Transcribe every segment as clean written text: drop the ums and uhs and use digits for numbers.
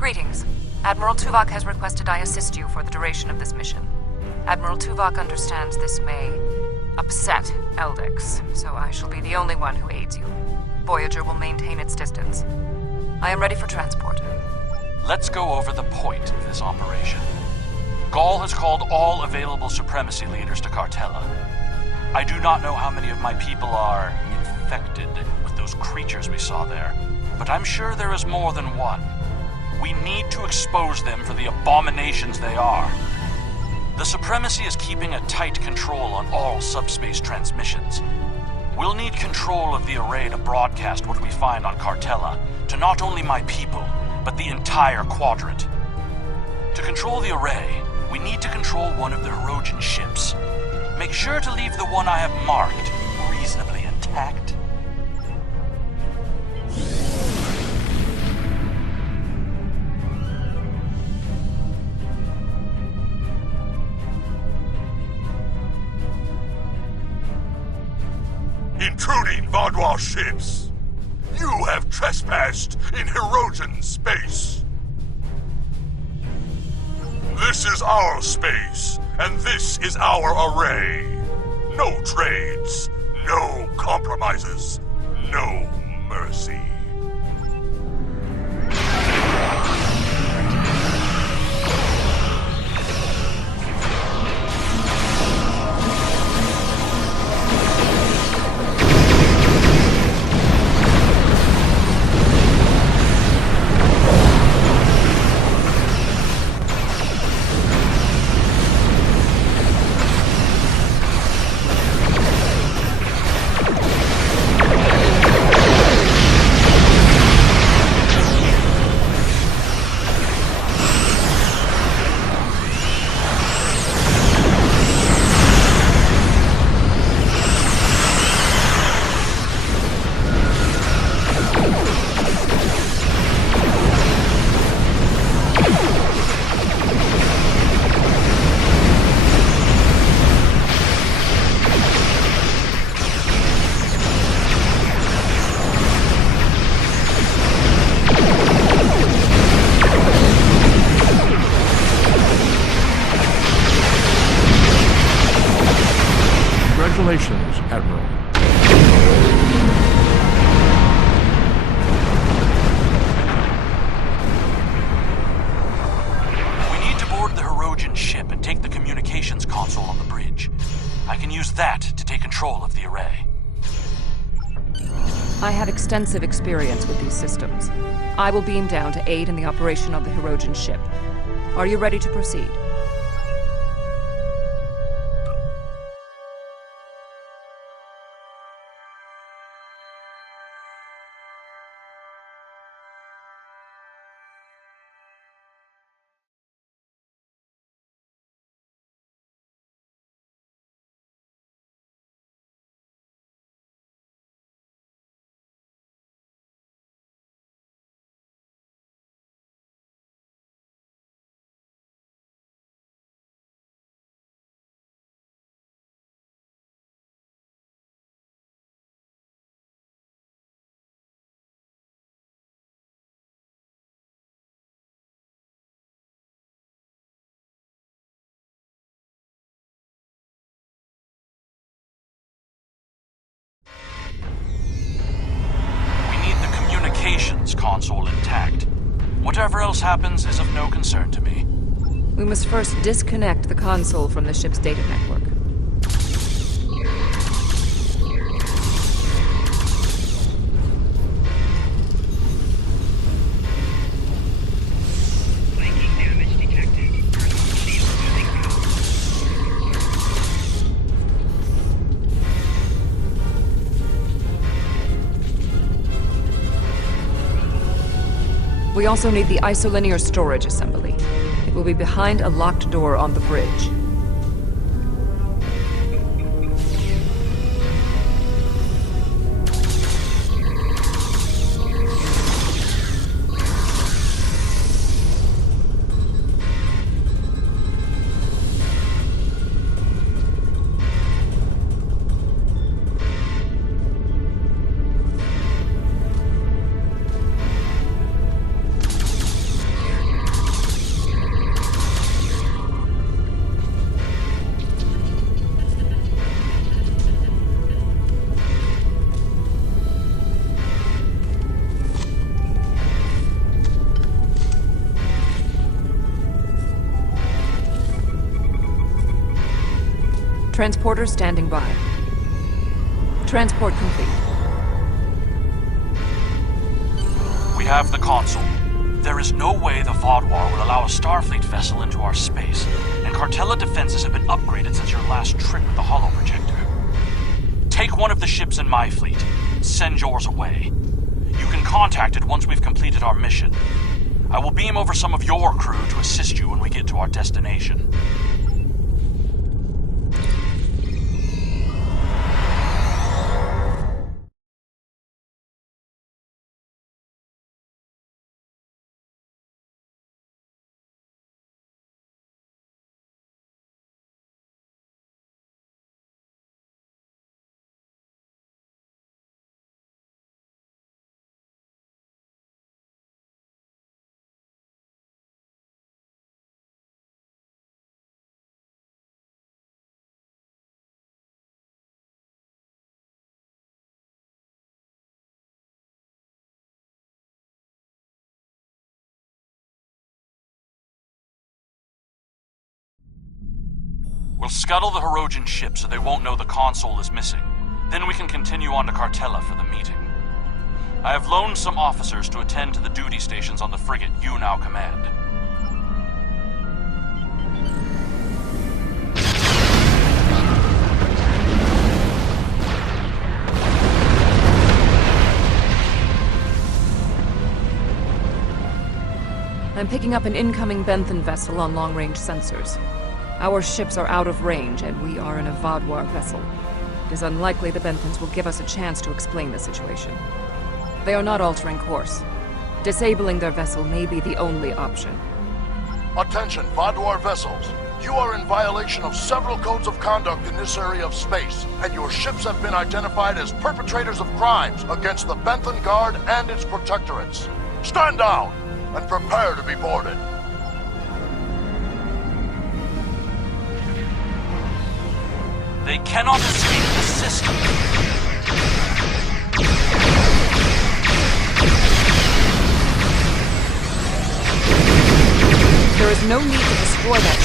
Greetings. Admiral Tuvok has requested I assist you for the duration of this mission. Admiral Tuvok understands this may upset Eldex, so I shall be the only one who aids you. Voyager will maintain its distance. I am ready for transport. Let's go over the point of this operation. Gaul has called all available supremacy leaders to Cartella. I do not know how many of my people are infected with those creatures we saw there, but I'm sure there is more than one. We need to expose them for the abominations they are. The Supremacy is keeping a tight control on all subspace transmissions. We'll need control of the array to broadcast what we find on Cartella to not only my people, but the entire quadrant. To control the array, we need to control one of the Hirogen ships. Make sure to leave the one I have marked reasonably intact. Intruding Vaudois ships! You have trespassed in Hirogen space! This is our space, and this is our array. No trades, no compromises, no mercy. Congratulations, Admiral. We need to board the Hirogen ship and take the communications console on the bridge. I can use that to take control of the array. I have extensive experience with these systems. I will beam down to aid in the operation of the Hirogen ship. Are you ready to proceed? Console intact. Whatever else happens is of no concern to me. We must first disconnect the console from the ship's data network. We also need the isolinear storage assembly. It will be behind a locked door on the bridge. Transporter standing by. Transport complete. We have the console. There is no way the Vaadwaur will allow a Starfleet vessel into our space, and Cartella defenses have been upgraded since your last trip with the holoprojector. Take one of the ships in my fleet. Send yours away. You can contact it once we've completed our mission. I will beam over some of your crew to assist you when we get to our destination. We'll scuttle the Hirogen ship so they won't know the console is missing. Then we can continue on to Cartella for the meeting. I have loaned some officers to attend to the duty stations on the frigate you now command. I'm picking up an incoming Benthan vessel on long-range sensors. Our ships are out of range, and we are in a Vaadwaur vessel. It is unlikely the Benthans will give us a chance to explain the situation. They are not altering course. Disabling their vessel may be the only option. Attention, Vaadwaur vessels. You are in violation of several codes of conduct in this area of space, and your ships have been identified as perpetrators of crimes against the Benthan Guard and its protectorates. Stand down, and prepare to be boarded. They cannot escape the system. There is no need to destroy that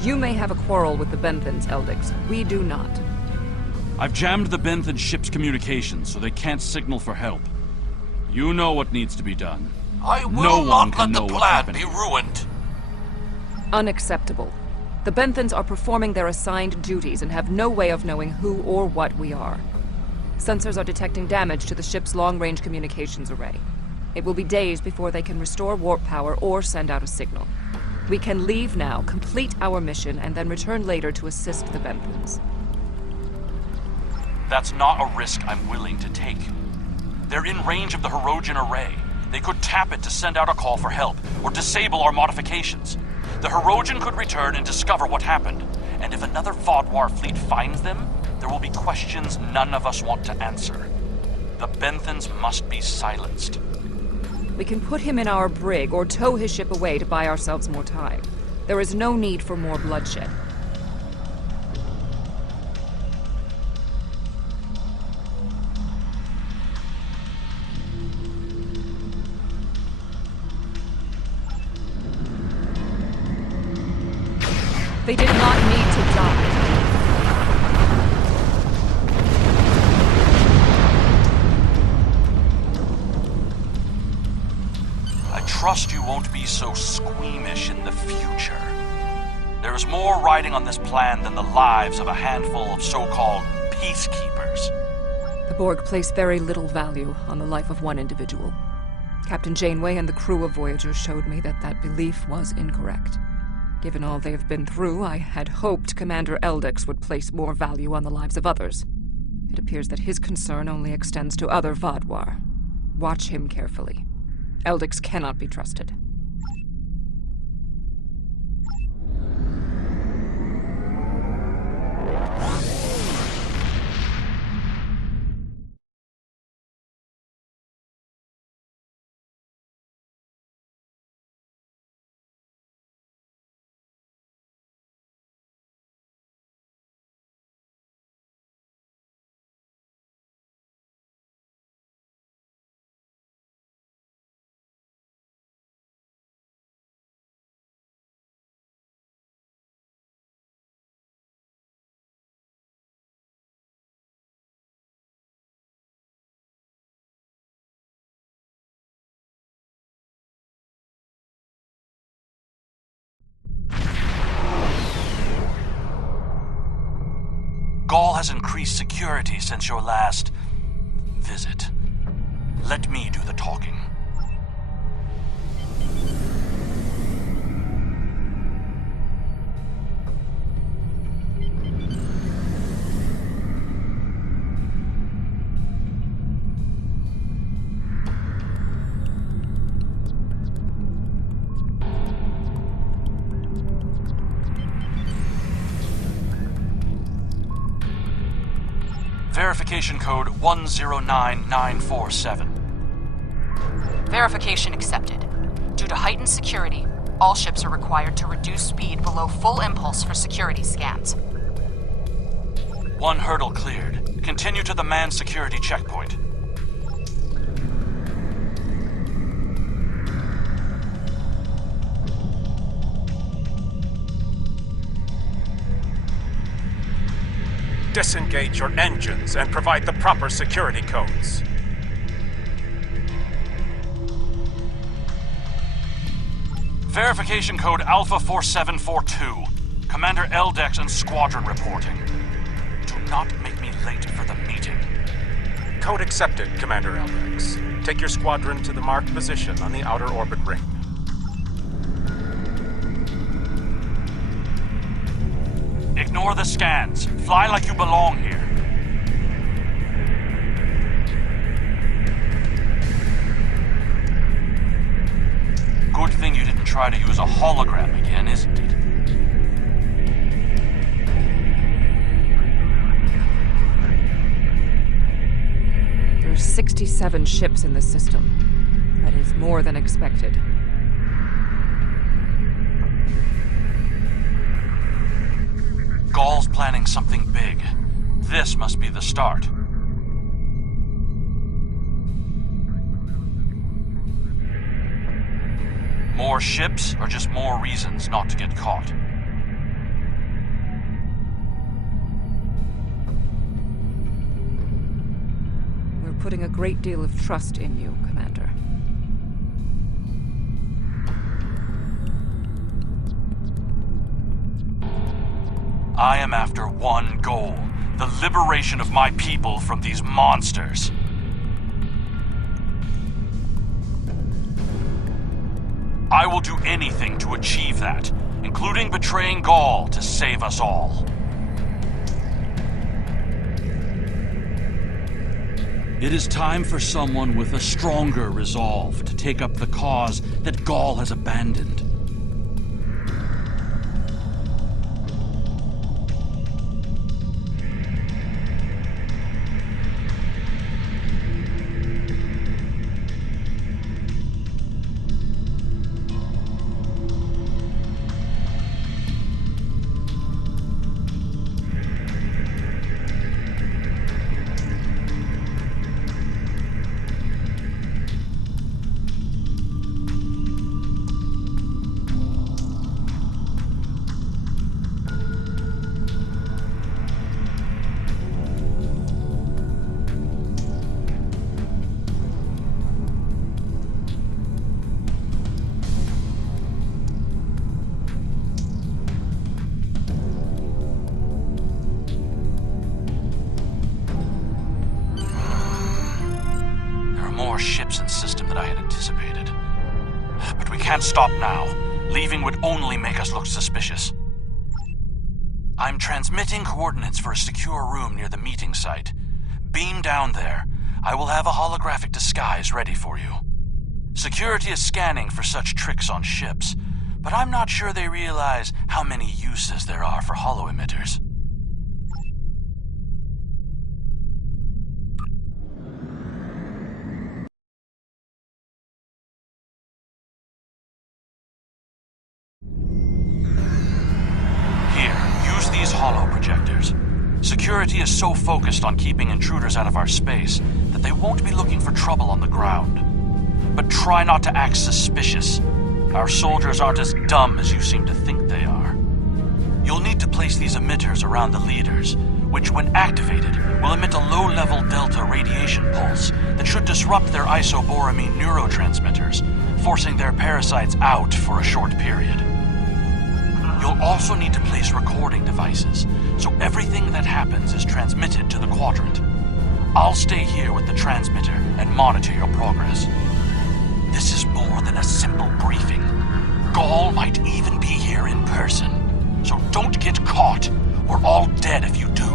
ship. You may have a quarrel with the Benthans, Eldex. We do not. I've jammed the Benthan ship's communications so they can't signal for help. You know what needs to be done. I will No one not can let the know what's plan happening. be ruined. Unacceptable. The Benthans are performing their assigned duties and have no way of knowing who or what we are. Sensors are detecting damage to the ship's long-range communications array. It will be days before they can restore warp power or send out a signal. We can leave now, complete our mission, and then return later to assist the Benthans. That's not a risk I'm willing to take. They're in range of the Hirogen array. They could tap it to send out a call for help, or disable our modifications. The Hirogen could return and discover what happened. And if another Vaadwaur fleet finds them, there will be questions none of us want to answer. The Benthans must be silenced. We can put him in our brig or tow his ship away to buy ourselves more time. There is no need for more bloodshed. They did not need to die. I trust you won't be so squeamish in the future. There is more riding on this plan than the lives of a handful of so-called peacekeepers. The Borg place very little value on the life of one individual. Captain Janeway and the crew of Voyager showed me that that belief was incorrect. Given all they have been through, I had hoped Commander Eldex would place more value on the lives of others. It appears that his concern only extends to other Vaadwaur. Watch him carefully. Eldex cannot be trusted. has increased security since your last visit. Let me do the talking. Verification code 109947. Verification accepted. Due to heightened security, all ships are required to reduce speed below full impulse for security scans. One hurdle cleared. Continue to the manned security checkpoint. Disengage your engines and provide the proper security codes. Verification code Alpha 4742. Commander Eldex and Squadron reporting. Do not make me late for the meeting. Code accepted, Commander Eldex. Take your squadron to the marked position on the outer orbit ring. Ignore the scans. Fly like you belong here. Good thing you didn't try to use a hologram again, isn't it? There's 67 ships in the system. That is more than expected. Gaul's planning something big. This must be the start. More ships, or just more reasons not to get caught? We're putting a great deal of trust in you, Commander. I am after one goal: the liberation of my people from these monsters. I will do anything to achieve that, including betraying Gaul to save us all. It is time for someone with a stronger resolve to take up the cause that Gaul has abandoned. Ships and system that I had anticipated. But we can't stop now. Leaving would only make us look suspicious. I'm transmitting coordinates for a secure room near the meeting site. Beam down there. I will have a holographic disguise ready for you. Security is scanning for such tricks on ships, but I'm not sure they realize how many uses there are for holo-emitters. Holo-projectors. Security is so focused on keeping intruders out of our space that they won't be looking for trouble on the ground. But try not to act suspicious. Our soldiers aren't as dumb as you seem to think they are. You'll need to place these emitters around the leaders, which when activated will emit a low-level delta radiation pulse that should disrupt their isoboramine neurotransmitters, forcing their parasites out for a short period. You'll also need to place recording devices devices, so everything that happens is transmitted to the quadrant. I'll stay here with the transmitter and monitor your progress. This is more than a simple briefing. Gaul might even be here in person, so don't get caught. We're all dead if you do.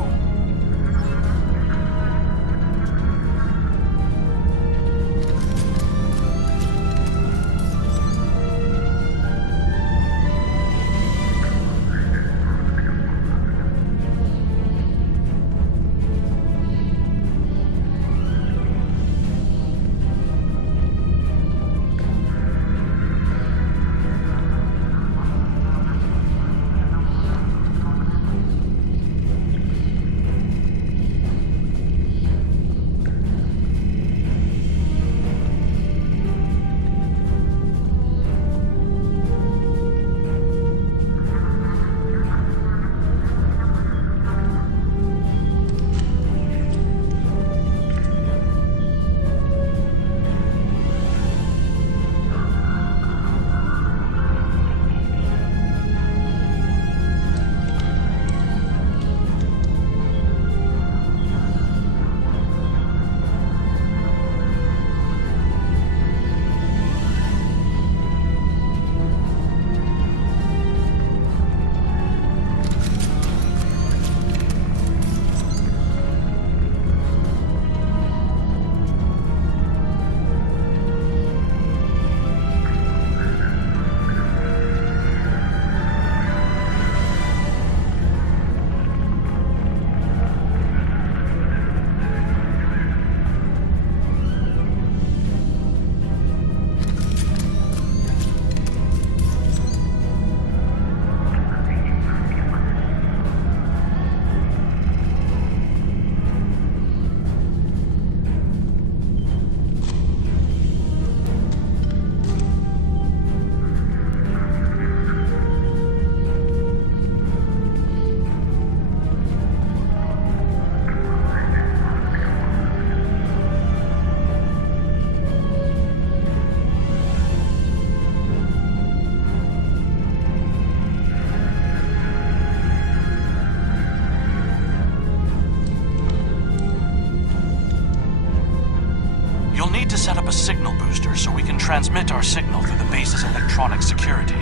Set up a signal booster so we can transmit our signal through the base's electronic security.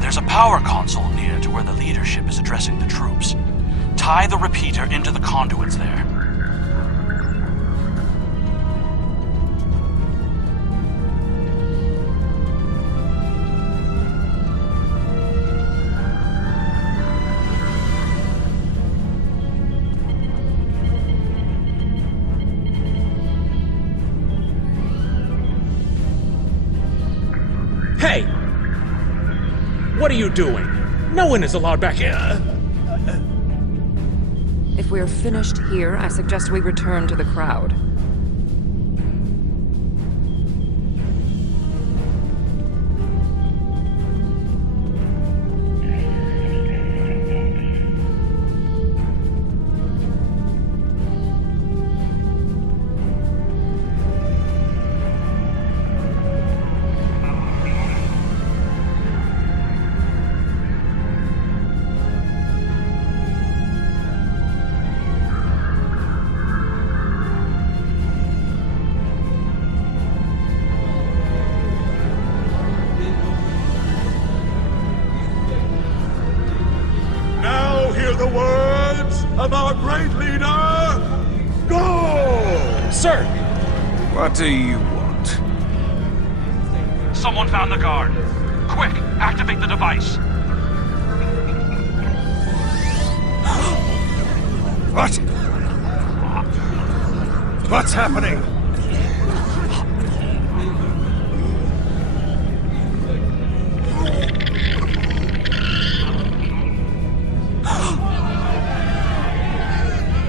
There's a power console near to where the leadership is addressing the troops. Tie the repeater into the conduits there. Hey! What are you doing? No one is allowed back here. If we're finished here, I suggest we return to the crowd. The words of our great leader, Gaul! Sir! What do you want? Someone found the guard. Quick, activate the device. What? What's happening?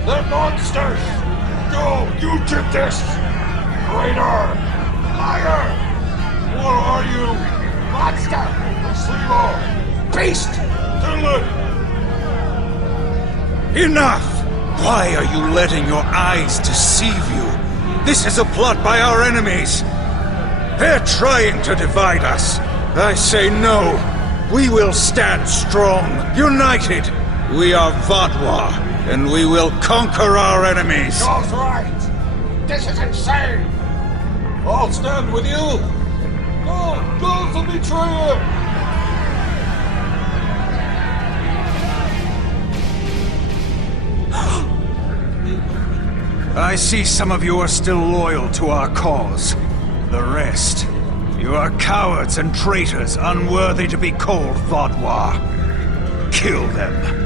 They're monsters! Go! You did this! Traitor! Liar! Or are you... Monster! Sleevo! Beast! Dylan! Enough! Why are you letting your eyes deceive you? This is a plot by our enemies. They're trying to divide us. I say no. We will stand strong, united. We are Vatwa, and we will conquer our enemies! Gaul's right! This is insane! I'll stand with you! Gaul's a betrayer! I see some of you are still loyal to our cause. The rest, you are cowards and traitors unworthy to be called Vatwa. Kill them.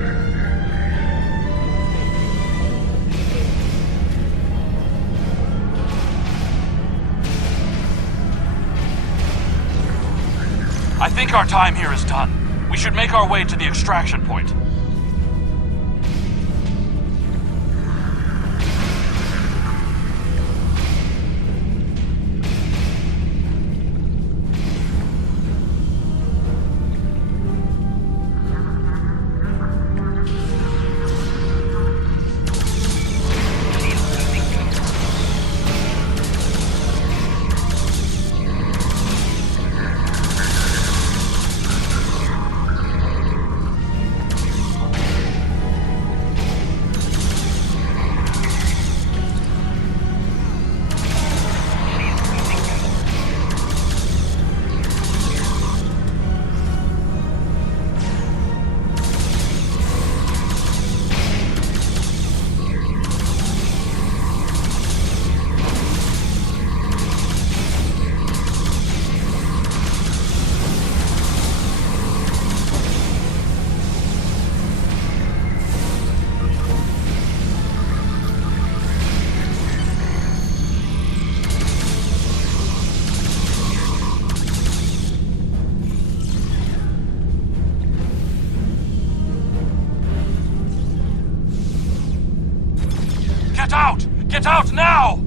I think our time here is done. We should make our way to the extraction point. Get out! Get out now!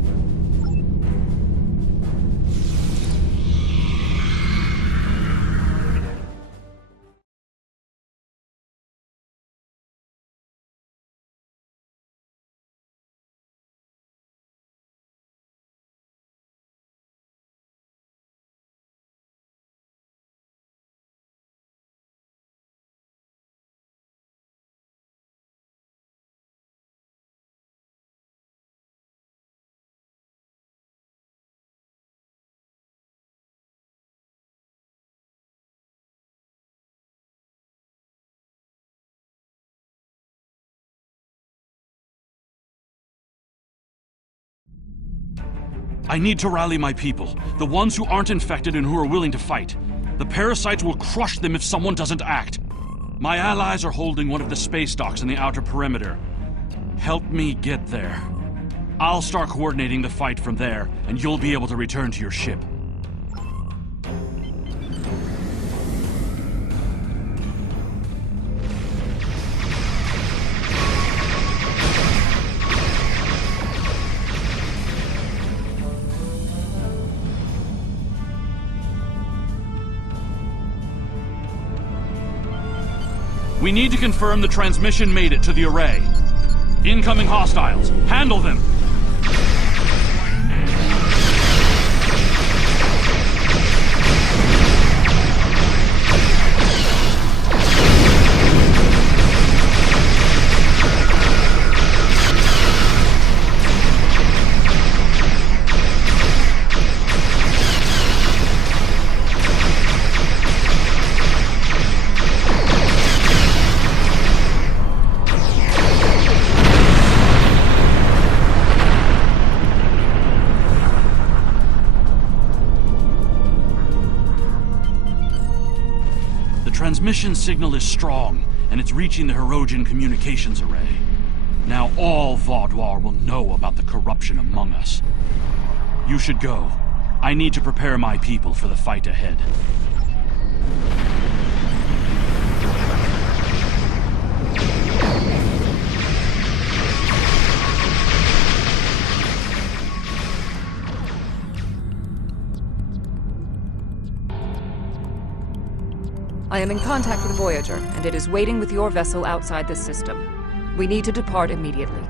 I need to rally my people, the ones who aren't infected and who are willing to fight. The parasites will crush them if someone doesn't act. My allies are holding one of the space docks in the outer perimeter. Help me get there. I'll start coordinating the fight from there, and you'll be able to return to your ship. We need to confirm the transmission made it to the array. Incoming hostiles. Handle them! Transmission signal is strong, and it's reaching the Hirogen communications array. Now all Vaudouar will know about the corruption among us. You should go. I need to prepare my people for the fight ahead. I am in contact with Voyager, and it is waiting with your vessel outside this system. We need to depart immediately.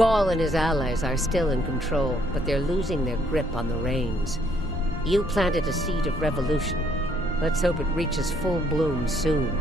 Gaul and his allies are still in control, but they're losing their grip on the reins. You planted a seed of revolution. Let's hope it reaches full bloom soon.